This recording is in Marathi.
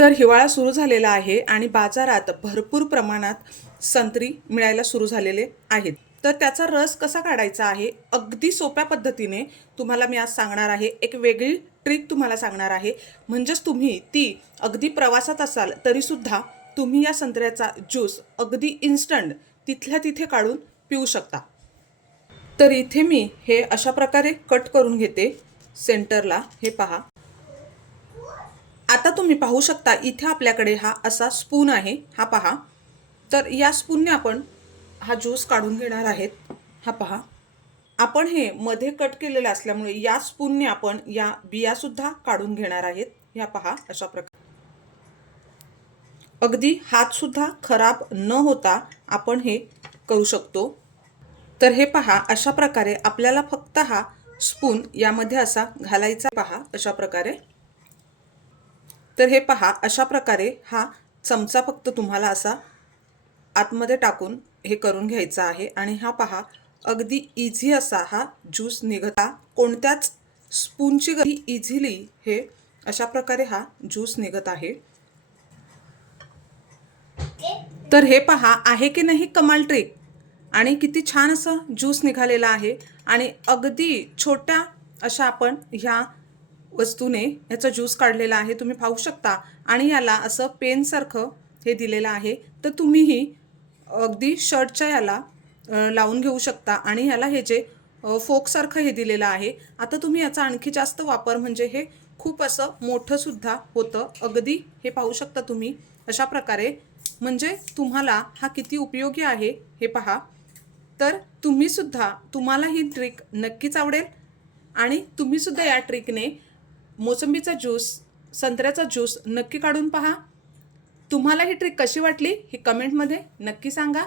तर हिवाळा सुरू झालेला आहे आणि बाजारात भरपूर प्रमाणात संत्री मिळायला सुरू झालेले आहेत. तर त्याचा रस कसा काढायचा आहे? अगदी सोप्या पद्धतीने तुम्हाला मी आज सांगणार आहे. एक वेगळी ट्रिक तुम्हाला सांगणार आहे. म्हणजेच तुम्ही ती अगदी प्रवासात असाल तरीसुद्धा तुम्ही या संत्र्याचा ज्यूस अगदी इन्स्टंट तिथल्या तिथे काढून पिऊ शकता. तर इथे मी हे अशा प्रकारे कट करून घेते. सेंटरला हे पहा. आता तुम्ही पाहू शकता इथे आपल्याकडे हा असा स्पून आहे. हा पहा. तर या स्पूनने आपण हा ज्यूस काढून घेणार आहेत. हा पहा. आपण हे मध्ये कट केलेलं असल्यामुळे या स्पूनने आपण या बियासुद्धा काढून घेणार आहेत. ह्या पहा अशा प्रकारे अगदी हातसुद्धा खराब न होता आपण हे करू शकतो. तर हे पहा अशा प्रकारे आपल्याला फक्त हा स्पून यामध्ये असा घालायचा पहा अशा प्रकारे. तर हे पहा अशा प्रकारे हा चमचा फक्त तुम्हाला असा आतमध्ये टाकून हे करून घ्यायचा आहे. आणि हा पहा अगदी इझी असा हा ज्यूस निघता कोणत्याच स्पूनची गती इझिली हे अशा प्रकारे हा ज्यूस निघत आहे. तर हे पहा आहे की नाही कमाल ट्रिक आणि किती छान असं ज्यूस निघालेला आहे. आणि अगदी छोट्या अशा आपण ह्या वस्तूने ह्याचा ज्यूस काढलेला आहे तुम्ही पाहू शकता. आणि याला असं पेनसारखं हे दिलेलं आहे. तर तुम्हीही अगदी शर्टच्या याला लावून घेऊ शकता. आणि याला हे जे फोकसारखं हे दिलेलं आहे आता तुम्ही याचा आणखी जास्त वापर म्हणजे हे खूप असं मोठंसुद्धा होतं. अगदी हे पाहू शकता तुम्ही अशा प्रकारे. म्हणजे तुम्हाला हा किती उपयोगी आहे हे पहा. तर तुम्हीसुद्धा तुम्हाला ही ट्रिक नक्कीच आवडेल. आणि तुम्हीसुद्धा या ट्रिकने मोसंबीचा ज्यूस संत्र्याचा ज्यूस नक्की काढून पहा. तुम्हाला ही ट्रिक कशी वाटली ही कमेंटमध्ये नक्की सांगा.